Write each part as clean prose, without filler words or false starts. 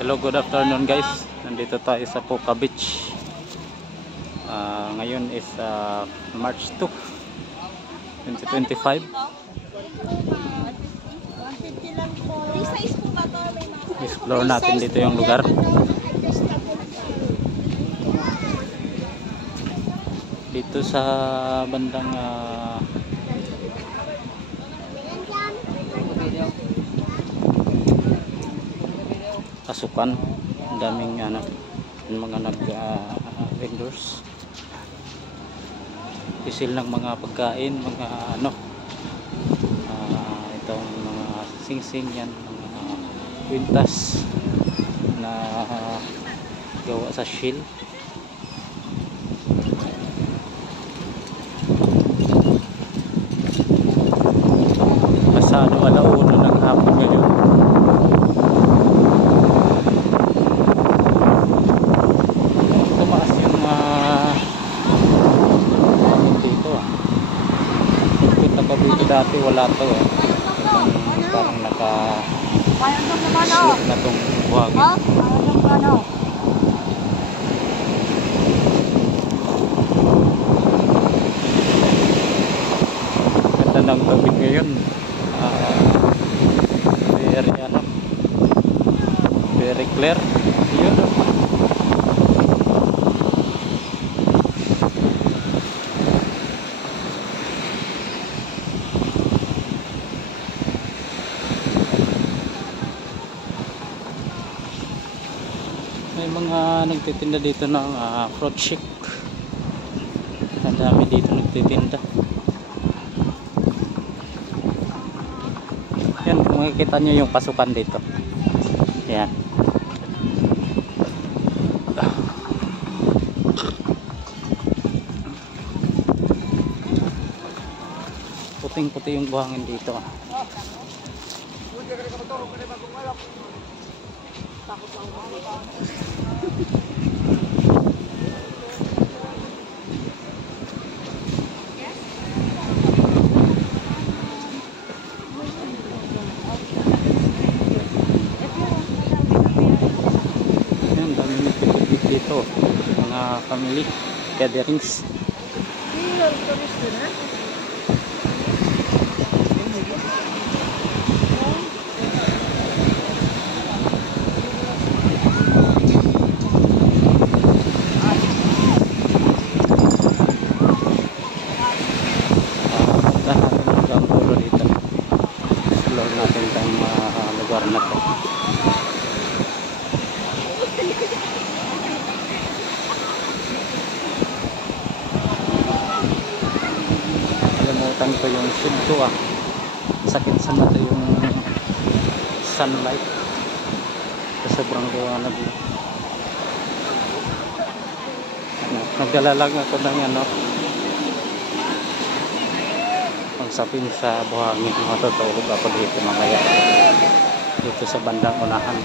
Hello, good afternoon guys. Nandito tayo sa Puka Beach. Ngayon is March 2, 2025. Explore natin dito yung lugar. Dito sa bandang pasukan, ang daming mga vendors, isil ng mga pagkain, mga itong mga sing-sing yan, mga kwintas na gawa sa shell. Pasado alauna ng hapon ngayon. Tumaas yung dito punta ko dito dati, wala to parang naka-slip na tong buhangin. Ganda ng tubig ngayon, very clear. Yun, may mga nagtitinda dito ng fruit shake. Ang dami dito nagtitinda. Yan, kung makikita nyo yung pasukan dito. Yan. Puting-puti yung buhangin dito. Yan, dami nagpipit dito, mga family gatherings. Explore natin itong lugar na to. Kalimutan ko yung shade ko sakit sa mata yung sunlight sa sobrang liwanag. Nagdala lang ako ng pangsapin sa buhangin. Matutulog ako dito mamaya dito sa bandang unahan.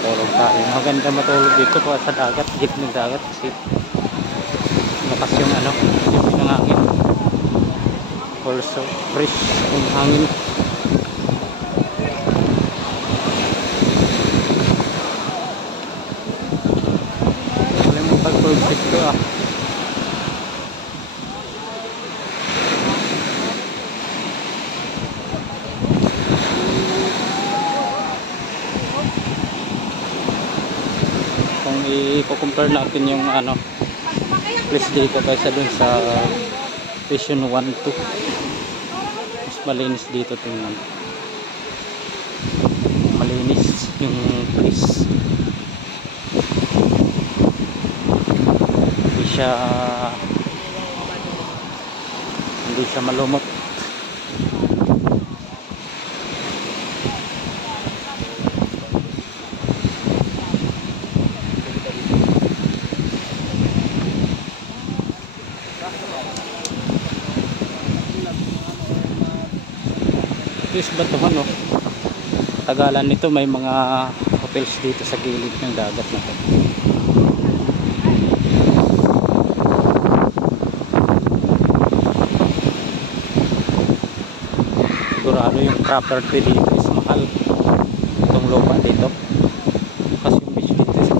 Tulog tayo, maganda matulog dito pa sa dagat, git ng dagat kasi lakas yung yung hangin, also fresh yung hangin. Alam mo pag-project ko kung i-compare natin yung place dito kaysa dun sa Vision 1-2, mas malinis dito. Tingnan, malinis yung place, hindi siya malumot. Is ba ito tagalan nito, may mga hotels dito sa gilid ng dagat na to. Sigurado yung property dito is mahal. Itong lupa dito. Kasi yung beach dito is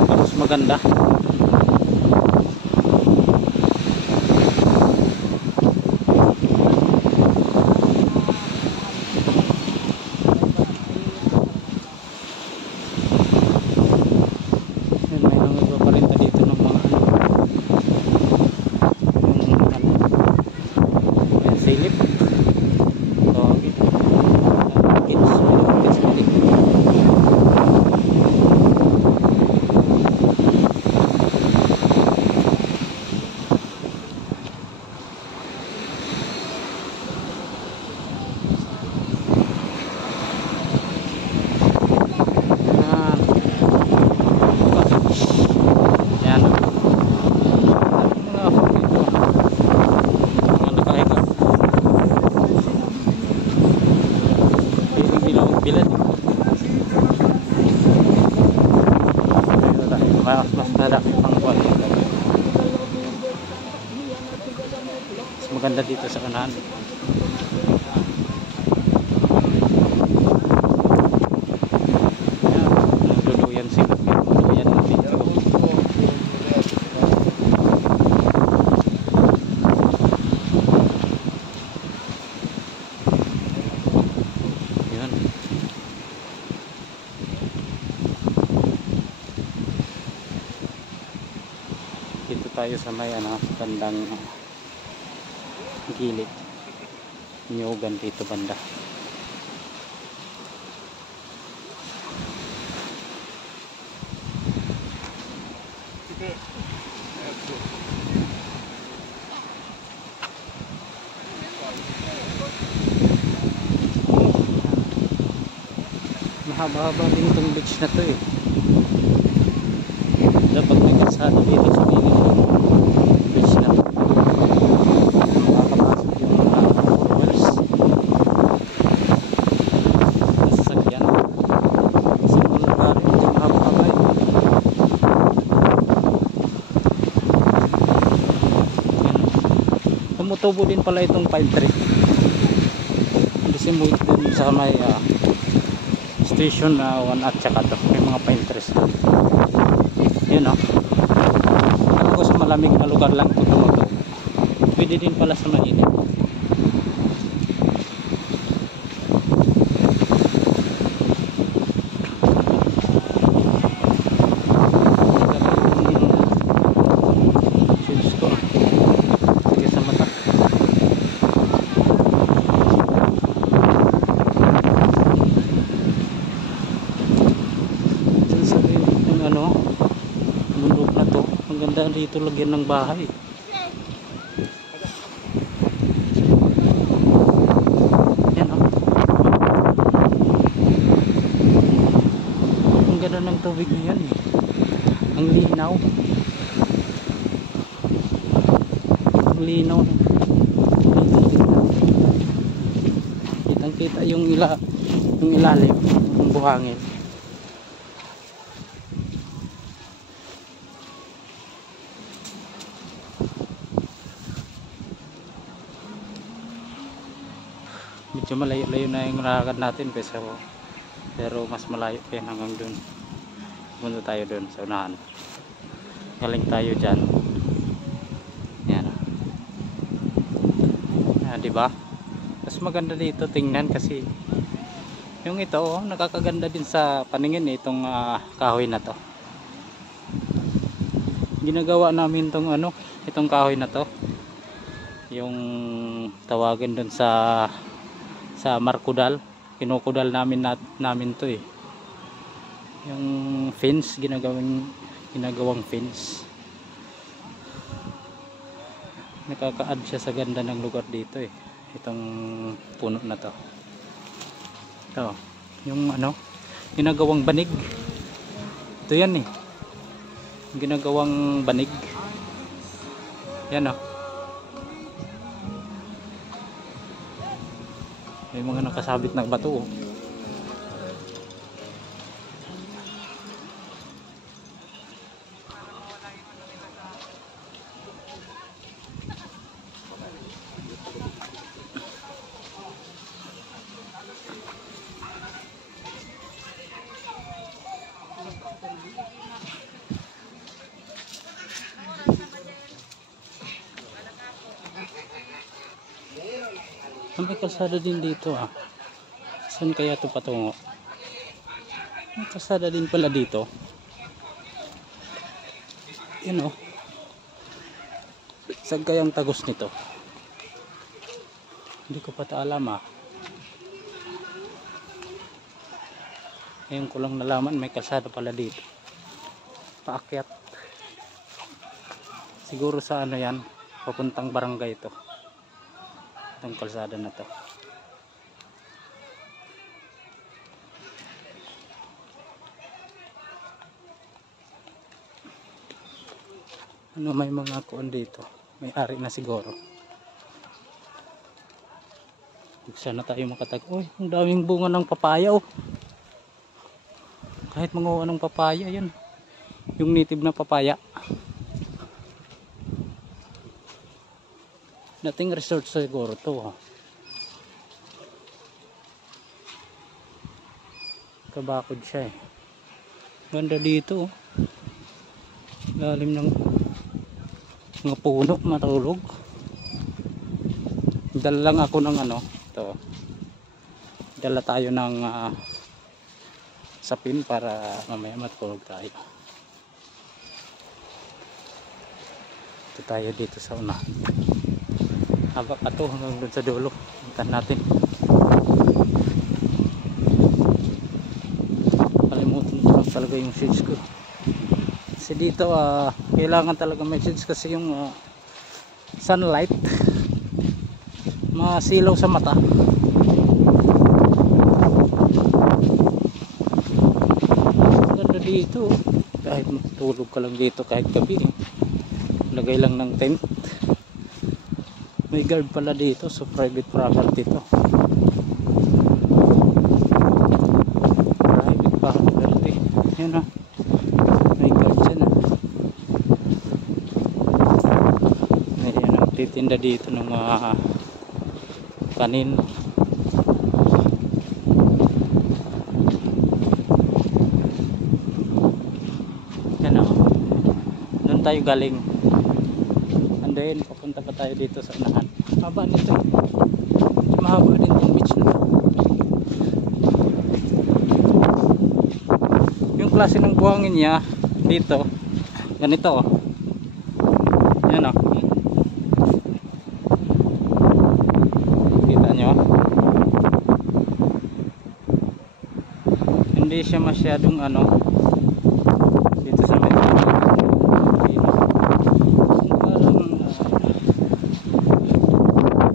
tapos maganda. Maganda dito sa unahan. Nagduduyan sila. Nagduduyan ng video. Yun. Dito tayo sa may bandang gilid. Niyugan dito banda. Mahaba-haba din itong beach na to eh. Dapat may kalsada dito sa gilid ng beach na to. Tumutubo din pala itong pine tree. Kasi mo din sa may station na 1 at saka to. May mga pine trees. Yun o. Akala ko sa malamig na lugar lang ito tumutubo. Pwede din pala sa mainit. Dito lagyan ng bahay. Yan o. Ang ganda ng tubig na yan. Ang linaw. Ang linaw. Kitang kita yung ilalim ng buhangin. Medyo malayo-layo na yung lakad natin pero mas malayo pa yan hanggang dun. Punta tayo dun sa unahan. Galing tayo dyan. Yan. Diba? Mas maganda dito tingnan kasi yung ito nakakaganda din sa paningin itong kahoy na to. Ginagawa namin itong kahoy na to. Yung tawagan dun sa markudal, kinukudal namin to eh. Yung fence, ginagawang fence. Nakaka-add siya sa ganda ng lugar dito eh. Itong puno na to. Ito, yung ginagawang banig. Ito yan eh. Ginagawang banig. Yan oh. May mga nakasabit na bato oh. May kalsada din dito ah. Saan kaya ito patungo? May kalsada din pala dito. Yun oh. Saan kayang tagos nito? Hindi ko pa alam ah. Ngayon ko lang nalaman may kalsada pala dito. Paakyat. Siguro sa ano yan, papuntang barangay ito. Itong kalsada na to. Ano, may mga kuan dito. May ari na siguro. Sana tayo makatag. Uy, ang daming bunga ng papaya oh. Kahit manguha ng papaya yun. Yung native na papaya. Dating resort siguro to oh. Kabakod siya eh. Ganda dito oh. Lalim ng mga puno, matulog. Dala lang ako ng ano to. Dala tayo ng sapin para mamaya matulog tayo. Ito tayo dito sa una. Haba pa to hanggang doon sa dulo. Puntan natin. Kalimutan ko talaga yung shades ko. Kasi dito kailangan talaga may shades kasi yung sunlight masilaw sa mata. Ganda dito kahit matulog ka lang dito kahit gabi lagay lang ng tent. May guard pala dito so private property to. Private property yun o. May guard dyan may titinda dito ng mga kanin. Yan o. Doon tayo galing. And then papunta pa tayo dito sa unahan. Haba nito. Mahaba din yung beach na. Yung klase ng buhangin niya dito. Ganito o. Yan o. Hindi siya masyadong ano dito sa may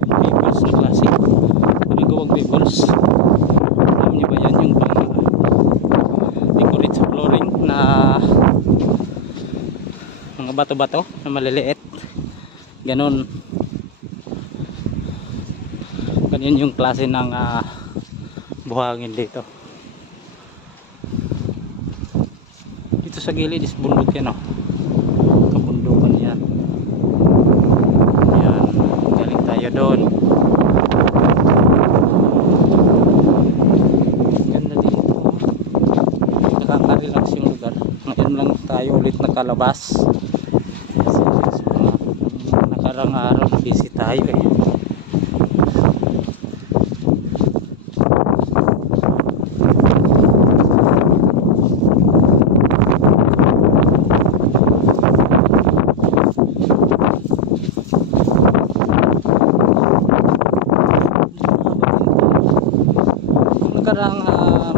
bubbles na klase ginagawang bubbles. Alam niyo ba yan yung pang decorate sa flooring na mga bato-bato na maliliit ganon. Ganyan yung klase ng buhangin dito. Sa gilid is bundok yan o. Kabundukan yan. Yan. Galing tayo doon. Ganda dito. Nakaka-relax yung lugar. Ngayon lang tayo ulit nakalabas. Kasi nakarang araw busy tayo eh. Nakarang araw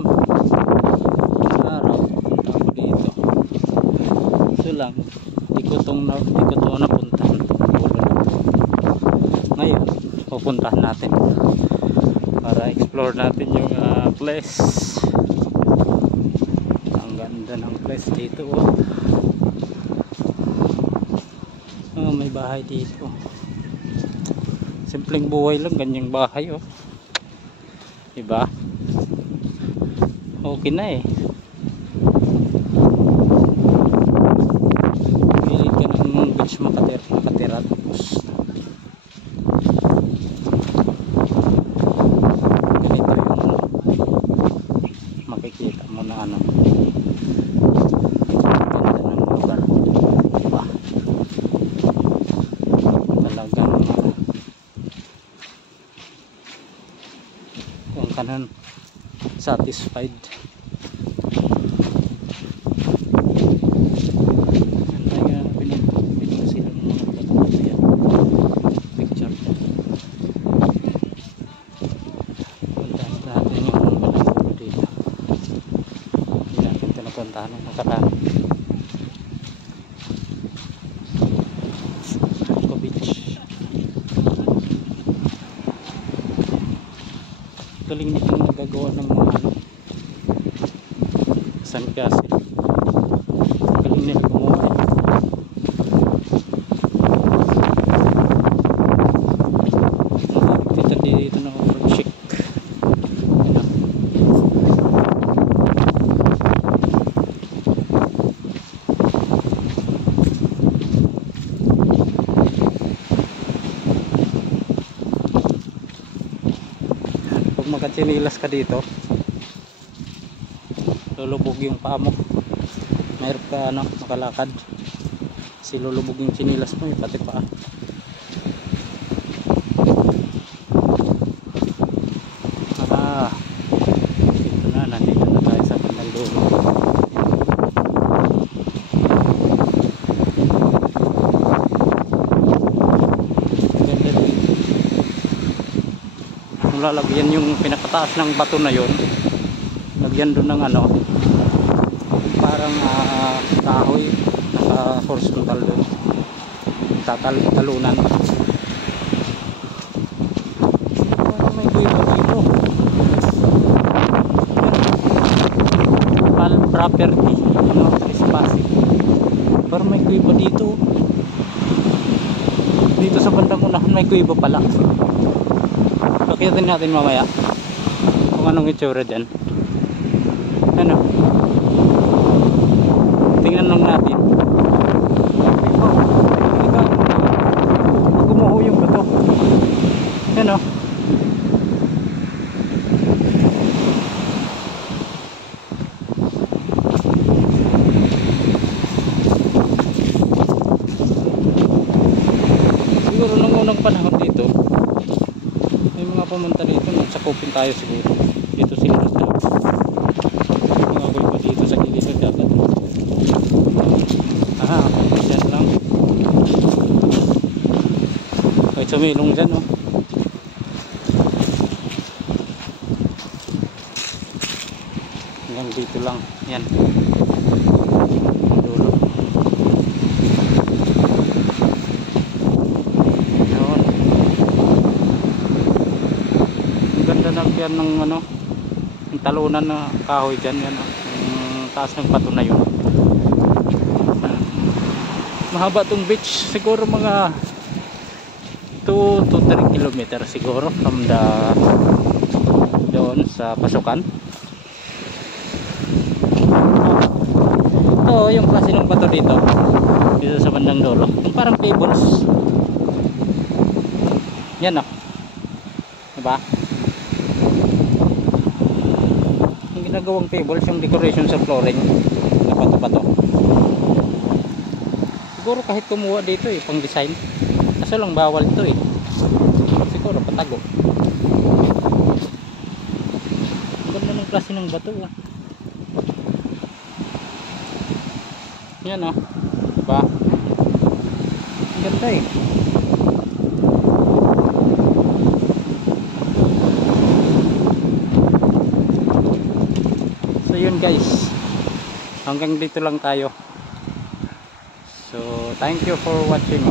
punta ko dito. Ito lang di ko to napuntahan ngayon pupuntahan natin para explore natin yung place. Ang ganda ng place dito may bahay dito. Simpleng buhay lang ganyang bahay diba? Okay na eh. Pilit ka ng beach makatira tapos ganito yung makikita mo na ano kung kanan satisfied. Puntahan ng nakaraan Eco Beach. Galing nito magagawa ng mga sandcastle. Galing nila gumawa dito na chic. Pag magkatsinilas ka dito, lulubog yung paa mo. Mayroon ka makalakad kasi lulubog yung tsinilas mo, pati paa. Dito na, nandito na tayo sa bandang dulo. Lalagyan yung pinakataas ng bato na yon, lagyan doon ng parang kahoy, naka horizontal doon, talunan. May kuiba dito, pal property, espace, parang may kuiba dito sa bandang unahan. May kuiba pala. Pakitin natin mamaya kung anong itsura dyan. Tingnan lang natin. Gumuho yung bato. Siguro nung unang panahon dito, may mga pumunta dito, nagsakupin tayo siguro. Dito sila mga gulpa dito sa gilid ng dagat. Dyan lang. Kahit sumilong dyan, hanggang dito lang. Yan. Dulo. Yan ng yung talunan na kahoy dyan, yan yung taas ng bato na yun. Mahaba tong beach, siguro mga 2 to 3 kilometer siguro from doon sa pasukan. Ito yung klase ng bato dito sa bandang dulo, yung parang pebbles yan, diba? Ginagawang pebbles yung decoration sa flooring na pato-pato. Siguro kahit kumuha dito pang design, kaso lang bawal ito siguro patago. Ganda ng klase ng bato yan diba? Ganda So yun guys, hanggang dito lang tayo. So thank you for watching.